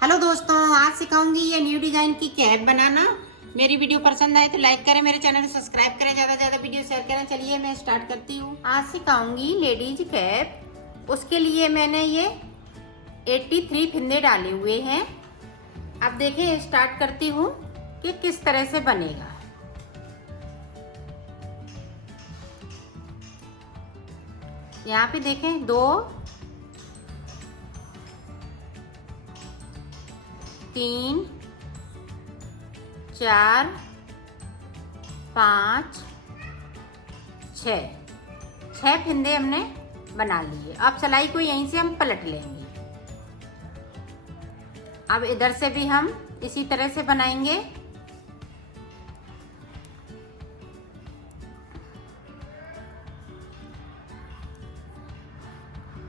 Hello दोस्तों, आज सिखाऊंगी ये न्यू डिजाइन की कैप बनाना। मेरी वीडियो पसंद आए तो लाइक करें, मेरे चैनल को सब्सक्राइब करें, ज्यादा से ज्यादा वीडियो शेयर करें। चलिए मैं स्टार्ट करती हूँ। आज सिखाऊंगी लेडीज कैप। उसके लिए मैंने ये 83 फिंदे डाले हुए हैं। अब देखें, स्टार्ट करती हूँ कि किस तरह से बनेगा। यहाँ पे देखें 2 3 4 5 6 फिंदे हमने बना लिए। अब सिलाई को यहीं से हम पलट लेंगे। अब इधर से भी हम इसी तरह से बनाएंगे।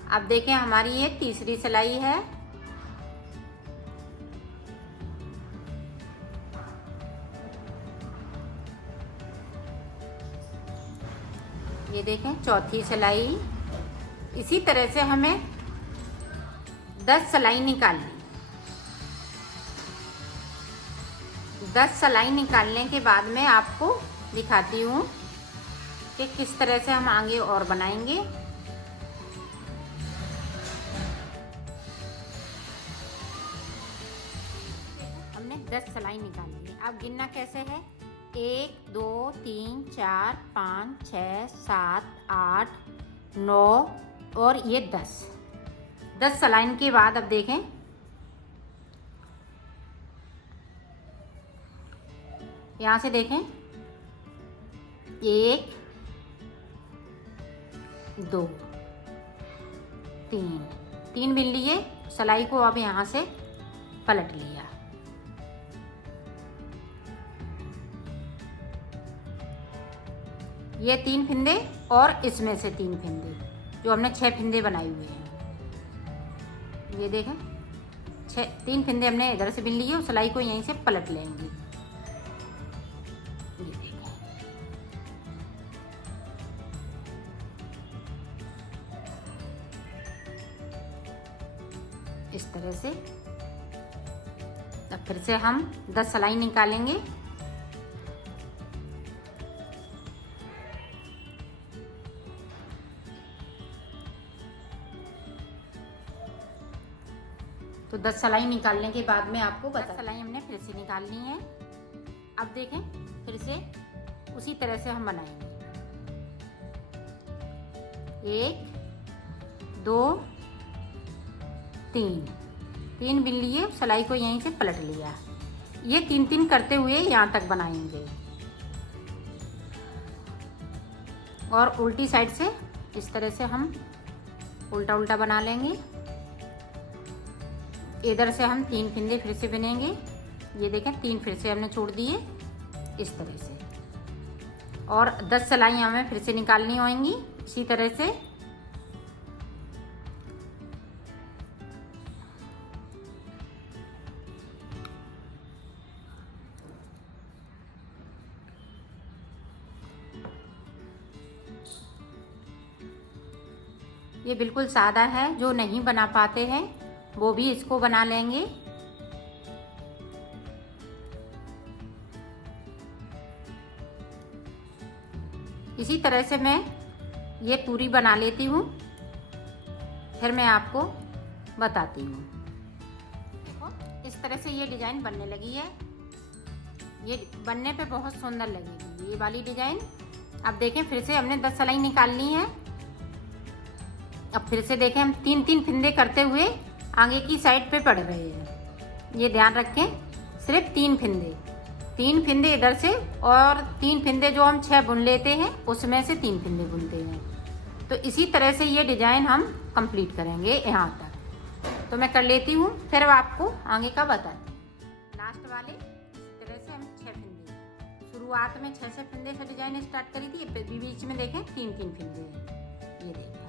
अब देखें, हमारी ये तीसरी सिलाई है। ये देखें चौथी सिलाई। इसी तरह से हमें 10 सिलाई निकालनी। 10 सिलाई निकालने के बाद में आपको दिखाती हूँ कि किस तरह से हम आगे और बनाएंगे। हमने 10 सिलाई निकाली है। अब गिनना कैसे है? 1 2 3 4 5 6 7 8 9 और ये 10 सिलाई के बाद अब देखें, यहाँ से देखें 1 2 3 बिन लिए। सिलाई को अब यहाँ से पलट लिया। ये 3 फिंदे और इसमें से 3 फिंदे, जो हमने 6 फिंदे बनाए हुए हैं। ये देखें 3 फिंदे हमने इधर से बिन लिए और सिलाई को यहीं से पलट लेंगे। ये देखें, इस तरह से। अब फिर से हम 10 सिलाई निकालेंगे। तो 10 सिलाई निकालने के बाद में आपको 10 सिलाई हमने फिर से निकालनी है। अब देखें, फिर से उसी तरह से हम बनाएंगे। 1 2 3 बिन लिए, सिलाई को यहीं से पलट लिया। ये 3 करते हुए यहाँ तक बनाएंगे और उल्टी साइड से इस तरह से हम उल्टा उल्टा बना लेंगे। इधर से हम 3 फिंदे फिर से बनेंगे। ये देखें 3 फिर से हमने छोड़ दिए इस तरह से। और 10 सिलाई हमें फिर से निकालनी होंगी इसी तरह से। ये बिल्कुल सादा है, जो नहीं बना पाते हैं वो भी इसको बना लेंगे। इसी तरह से मैं ये पूरी बना लेती हूँ, फिर मैं आपको बताती हूँ। देखो इस तरह से ये डिजाइन बनने लगी है। ये बनने पे बहुत सुंदर लगेगी ये वाली डिजाइन। अब देखें, फिर से हमने 10 सिलाई निकालनी है। अब फिर से देखें, हम 3 फिंदे करते हुए आगे की साइड पे पड़ रहे हैं। ये ध्यान रखें, सिर्फ 3 फिंदे इधर से और 3 फिंदे जो हम 6 बुन लेते हैं उसमें से 3 फिंदे बुनते हैं। तो इसी तरह से ये डिजाइन हम कंप्लीट करेंगे यहाँ तक। तो मैं कर लेती हूँ, फिर आपको आगे का बताती हूँ। लास्ट वाले इस तरह से हम 6 फिंदे, शुरुआत में 6 फिंदे से डिजाइन स्टार्ट करी थी। बीच में देखें 3 फिंदे हैं। ये देखें,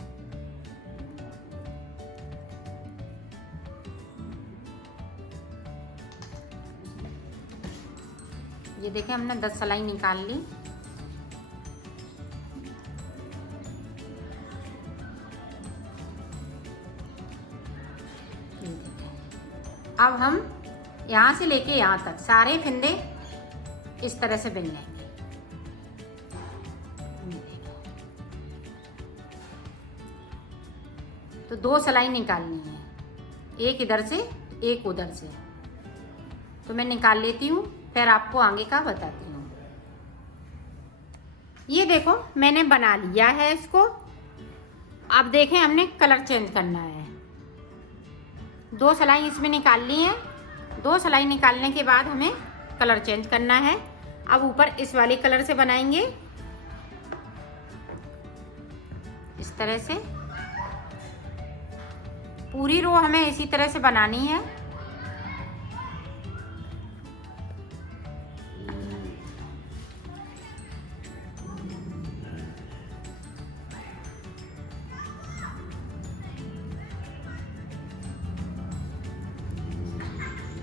ये देखें हमने 10 सिलाई निकाल ली। अब हम यहाँ से लेके यहाँ तक सारे फंदे इस तरह से बिन लेंगे। तो 2 सिलाई निकालनी है, एक इधर से एक उधर से। तो मैं निकाल लेती हूँ, फिर आपको आगे का बताती हूँ। ये देखो मैंने बना लिया है इसको। अब देखें हमने कलर चेंज करना है। 2 सिलाई इसमें निकाल ली है। 2 सिलाई निकालने के बाद हमें कलर चेंज करना है। अब ऊपर इस वाले कलर से बनाएंगे इस तरह से। पूरी रो हमें इसी तरह से बनानी है।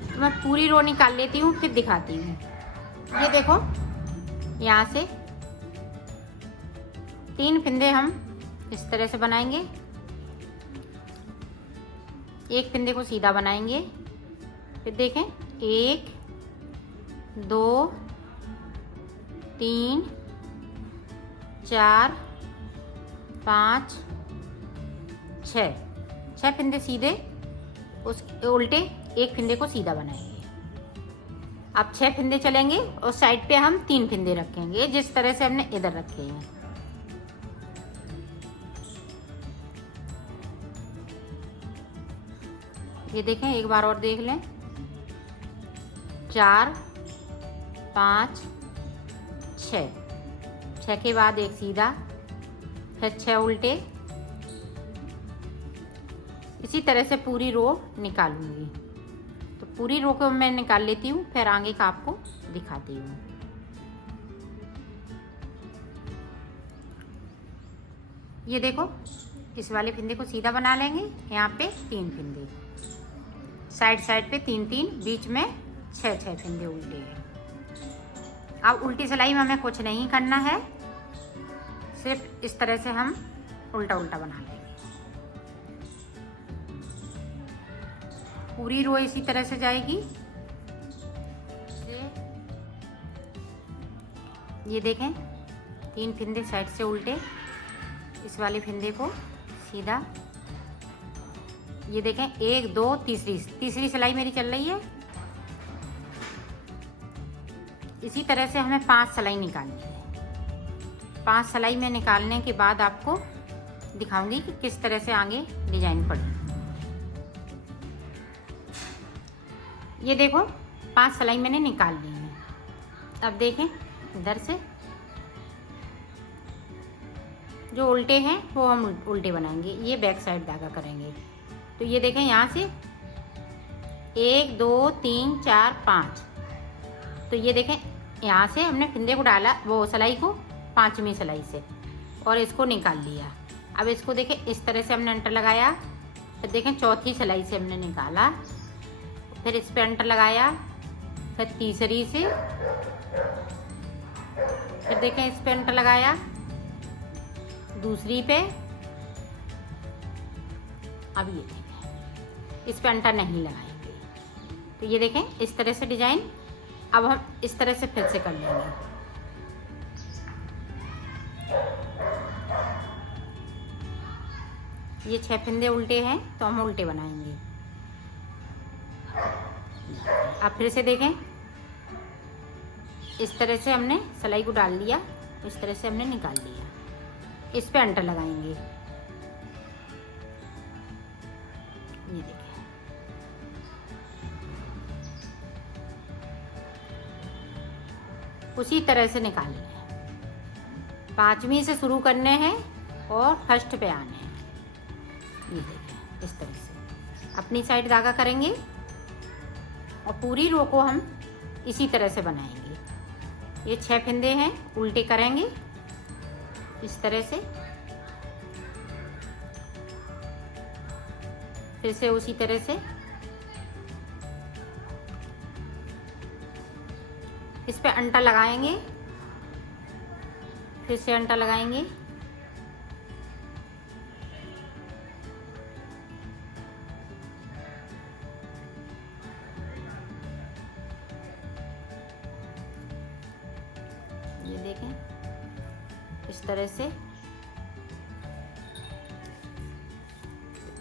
तो मैं पूरी रो निकाल लेती हूँ, फिर दिखाती हूँ। ये देखो यहाँ से 3 फंदे हम इस तरह से बनाएंगे। एक फंदे को सीधा बनाएंगे, फिर देखें 1 2 3 4 5 6 फंदे सीधे, उस उल्टे एक फंदे को सीधा बनाएंगे। अब 6 फंदे चलेंगे और साइड पे हम 3 फंदे रखेंगे जिस तरह से हमने इधर रखे हैं। ये देखें, एक बार और देख लें। 4 5 6 के बाद एक सीधा, फिर 6 उल्टे। इसी तरह से पूरी रो निकालूंगी। तो पूरी रो को मैं निकाल लेती हूँ, फिर आगे का आपको दिखाती हूँ। ये देखो इस वाले फंदे को सीधा बना लेंगे। यहाँ पे 3 फंदे, साइड पे 3 बीच में 6 फंदे उल्टे हैं। अब उल्टी सिलाई में हमें कुछ नहीं करना है, सिर्फ इस तरह से हम उल्टा बना लेंगे। पूरी रो इसी तरह से जाएगी। ये देखें 3 फंदे साइड से उल्टे, इस वाले फंदे को सीधा। ये देखें 1 2 तीसरी सिलाई मेरी चल रही है। इसी तरह से हमें 5 सिलाई निकालनी है। 5 सिलाई में निकालने के बाद आपको दिखाऊंगी कि किस तरह से आगे डिजाइन पड़े। ये देखो 5 सिलाई मैंने निकाल ली है। अब देखें इधर से जो उल्टे हैं वो हम उल्टे बनाएंगे। ये बैक साइड धागा करेंगे। तो ये देखें यहाँ से 1 2 3 4 5। तो ये देखें यहाँ से हमने फंदे को डाला, वो सिलाई को 5वीं सिलाई से, और इसको निकाल लिया। अब इसको देखें इस तरह से हमने अंटर लगाया। फिर देखें 4थी सिलाई से हमने निकाला, फिर इस पे अंटर लगाया, फिर तीसरी से, फिर देखें इस पे अंटर लगाया, दूसरी पे। अब ये देखें इस पे अंटर नहीं लगाएंगे। तो ये देखें इस तरह से डिजाइन। अब हम इस तरह से फिर से कर लेंगे। ये 6 फंदे उल्टे हैं तो हम उल्टे बनाएंगे। अब फिर से देखें इस तरह से हमने सिलाई को डाल दिया, इस तरह से हमने निकाल लिया। इस पे अंटर लगाएंगे। ये देखें उसी तरह से निकालना है। 5वीं से शुरू करने हैं और फर्स्ट पे आने हैं। ये देखें इस तरह से अपनी साइड धागा करेंगे और पूरी रो को हम इसी तरह से बनाएंगे। ये 6 फंदे हैं, उल्टे करेंगे इस तरह से, फिर से उसी तरह से इस पे अंटा लगाएंगे, फिर से अंटा लगाएंगे, ये देखें इस तरह से,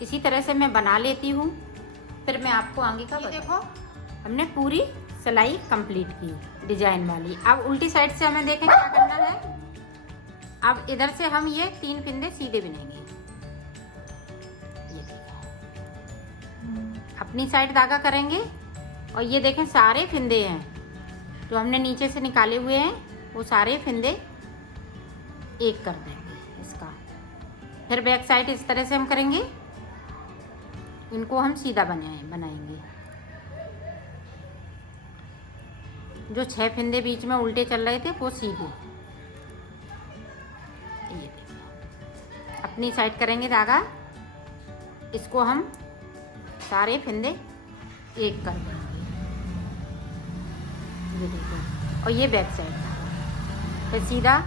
इसी तरह से मैं बना लेती हूँ। फिर मैं आपको आगे का देखो, हमने पूरी सिलाई कंप्लीट की डिजाइन वाली। अब उल्टी साइड से हमें देखें क्या करना है। अब इधर से हम ये 3 फिंदे सीधे बुनेंगे। ये अपनी साइड धागा करेंगे और ये देखें सारे फिंदे हैं जो हमने नीचे से निकाले हुए हैं, वो सारे फिंदे एक कर देंगे इसका। फिर बैक साइड इस तरह से हम करेंगे, इनको हम सीधा बनाएंगे। जो 6 फिंदे बीच में उल्टे चल रहे थे वो सीधे। ये देखो अपनी साइड करेंगे धागा, इसको हम सारे फिंदे एक कर देंगे। ये देखो, और ये बैक साइड था। फिर सीधा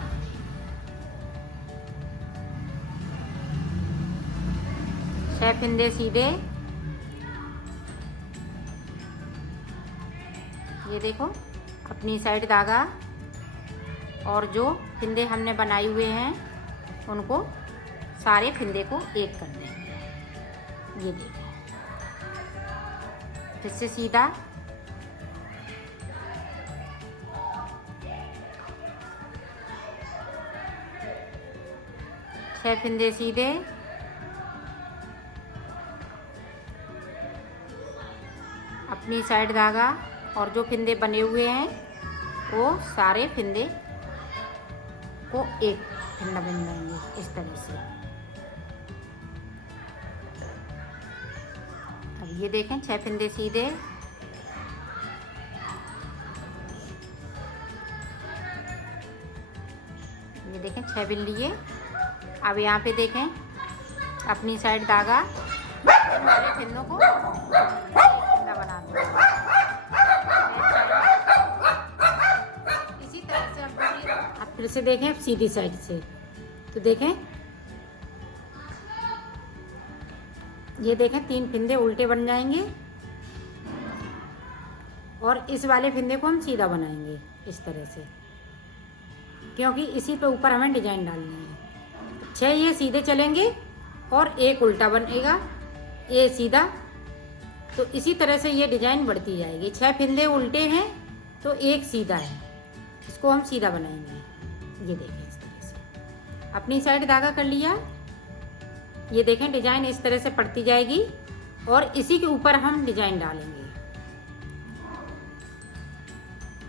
छह फिंदे सीधे। ये देखो अपनी साइड धागा, और जो फिंदे हमने बनाए हुए हैं उनको सारे फिंदे को एक कर देंगे। ये देखो फिर से सीधा, छह फिंदे सीधे, अपनी साइड धागा, और जो फिंदे बने हुए हैं वो सारे फिंदे को एक फिंदा बन जाएंगे इस तरह से। अब ये देखें 6 फिंदे सीधे, ये देखें 6 बिन लिए। अब यहाँ पे देखें अपनी साइड धागा, सारे फिंदों को फिंदा बना देंगे। इसी तरह से अब फिर से देखें सीधी साइड से, तो देखें ये देखें 3 फिंदे उल्टे बन जाएंगे और इस वाले फिंदे को हम सीधा बनाएंगे इस तरह से, क्योंकि इसी पे ऊपर हमें डिजाइन डालनी है। 6 ये सीधे चलेंगे और एक उल्टा बनेगा, ये सीधा। तो इसी तरह से ये डिजाइन बढ़ती जाएगी। 6 फिंदे उल्टे हैं तो एक सीधा है, इसको हम सीधा बनाएंगे। ये देखें इस तरह से अपनी साइड धागा कर लिया। ये देखें डिजाइन इस तरह से पड़ती जाएगी और इसी के ऊपर हम डिजाइन डालेंगे।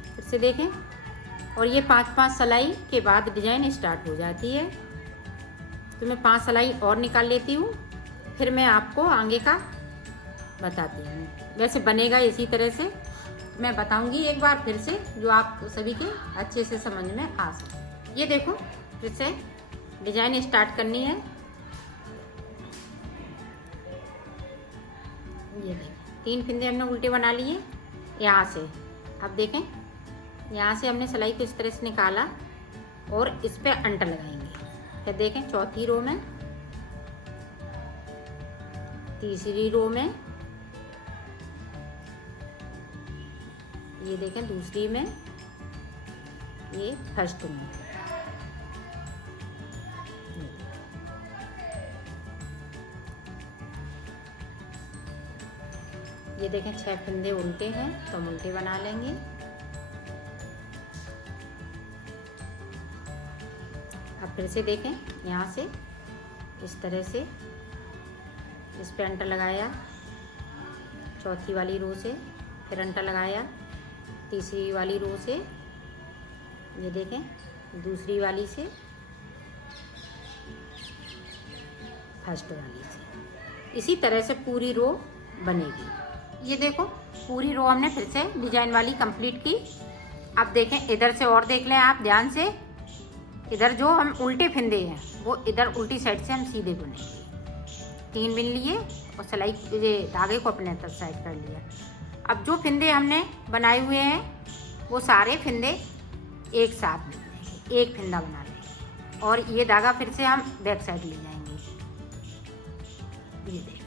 फिर से देखें, और ये 5-5 सिलाई के बाद डिजाइन स्टार्ट हो जाती है। तो मैं 5 सिलाई और निकाल लेती हूँ, फिर मैं आपको आगे का बताती हूँ। वैसे बनेगा इसी तरह से, मैं बताऊंगी एक बार फिर से, जो आप सभी के अच्छे से समझ में आ सके। ये देखो फिर से डिजाइन स्टार्ट करनी है। ये देखें 3 फिंदे हमने उल्टे बना लिए यहाँ से। अब देखें यहाँ से हमने सिलाई को इस तरह से निकाला और इस पे अंटर लगाएंगे। फिर देखें चौथी रो में, तीसरी रो में, ये देखें दूसरी में, ये फर्स्ट में। ये देखें 6 फिंदे उल्टे हैं तो हम उल्टे बना लेंगे। अब फिर से देखें यहाँ से इस तरह से इस पे अंटर लगाया, चौथी वाली रो से फिर अंटर लगाया, तीसरी वाली रो से, ये देखें दूसरी वाली से, फर्स्ट वाली से। इसी तरह से पूरी रो बनेगी। ये देखो पूरी रो हमने फिर से डिजाइन वाली कंप्लीट की। अब देखें इधर से और देख लें आप ध्यान से, इधर जो हम उल्टे फिंदे हैं वो इधर उल्टी साइड से हम सीधे बुनेंगे। 3 बिन लिए और सिलाई धागे को अपने तरफ साइड कर लिया। अब जो फिंदे हमने बनाए हुए हैं वो सारे फिंदे एक साथ बुनेंगे, एक फिंदा बना लेंगे और ये धागा फिर से हम बैक साइड ले जाएंगे। ये देखो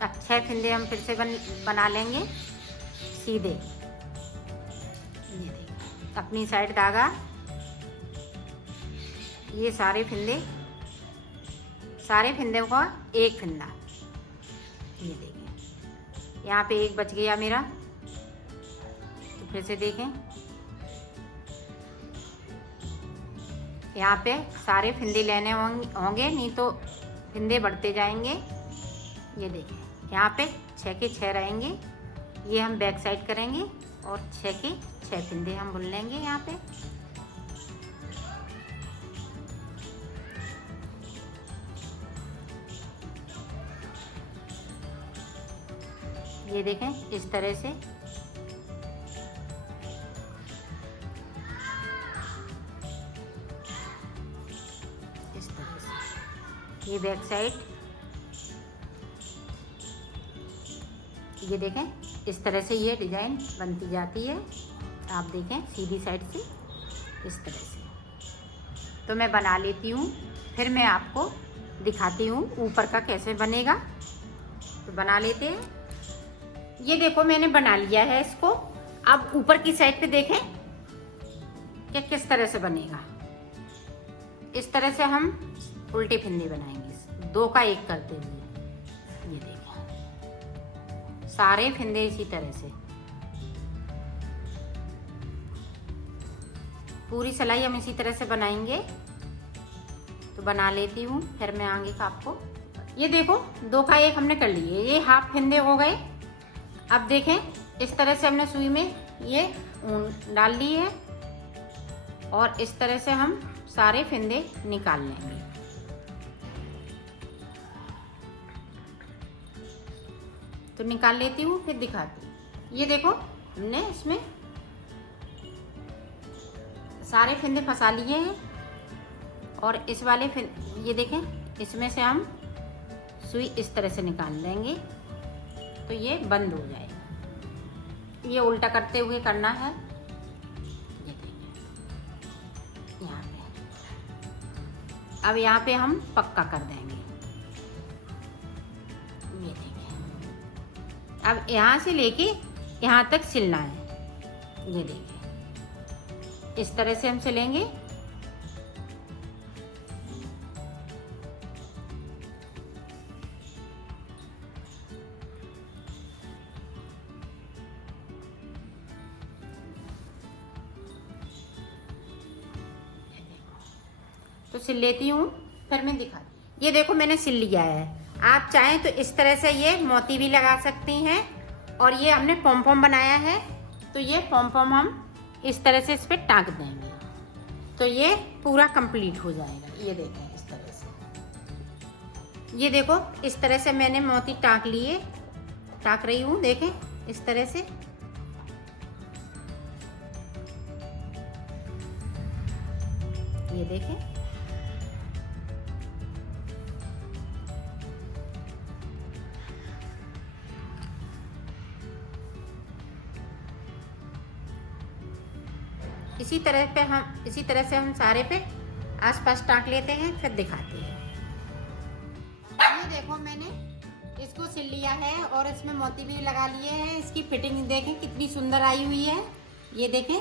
अब 6 फिंदे हम फिर से बना लेंगे सीधे। अपनी साइड धागा, ये सारे फिंदे का एक फिंदा, ये देखें यहाँ पे एक बच गया मेरा। तो फिर से देखें, यहाँ पे सारे फिंदे लेने होंगे, नहीं तो फिंदे बढ़ते जाएंगे। ये देखें यहाँ पे 6 के 6 रहेंगे, ये हम बैक साइड करेंगे और 6 के 6 फिंदे हम बुन लेंगे यहाँ पे। ये देखें इस तरह से, इस तरह से ये बैक साइड, ये देखें इस तरह से ये डिज़ाइन बनती जाती है। आप देखें सीधी साइड से इस तरह से। तो मैं बना लेती हूँ, फिर मैं आपको दिखाती हूँ ऊपर का कैसे बनेगा। तो बना लेते हैं। ये देखो मैंने बना लिया है इसको। अब ऊपर की साइड पे देखें कि किस तरह से बनेगा। इस तरह से हम उल्टे फिंदे बनाएंगे 2 का 1 करते हुए। ये देखिए सारे फिंदे इसी तरह से, पूरी सिलाई हम इसी तरह से बनाएंगे। तो बना लेती हूँ, फिर मैं आगे का आपको। ये देखो 2 का 1 हमने कर लिए, ये हाफ फिंदे हो गए। अब देखें इस तरह से हमने सुई में ये ऊन डाल ली है और इस तरह से हम सारे फिंदे निकाल लेंगे। तो निकाल लेती हूँ, फिर दिखाती हूँ। ये देखो हमने इसमें सारे फिंदे फंसा लिए हैं और इस वाले ये देखें इसमें से हम सुई इस तरह से निकाल लेंगे तो ये बंद हो जाएगा। ये उल्टा करते हुए करना है। ये देखिए यहाँ पे, अब यहाँ पे हम पक्का कर देंगे। ये देखिए अब यहाँ से लेके यहाँ तक सिलना है। ये देखिए इस तरह से हम सिलेंगे। तो सिल लेती हूँ, फिर मैं दिखाती। ये देखो मैंने सिल लिया है। आप चाहें तो इस तरह से ये मोती भी लगा सकती हैं और ये हमने पॉम बनाया है तो ये पॉम हम इस तरह से इस पर टाँक देंगे तो ये पूरा कंप्लीट हो जाएगा। ये देखें इस तरह से, ये देखो इस तरह से मैंने मोती टाँक रही हूँ। देखें इस तरह से। ये देखें इसी तरह से हम सारे पे आसपास टाँक लेते हैं, फिर दिखाते हैं। ये देखो मैंने इसको सिल लिया है और इसमें मोती भी लगा लिए हैं। इसकी फिटिंग देखें कितनी सुंदर आई हुई है। ये देखें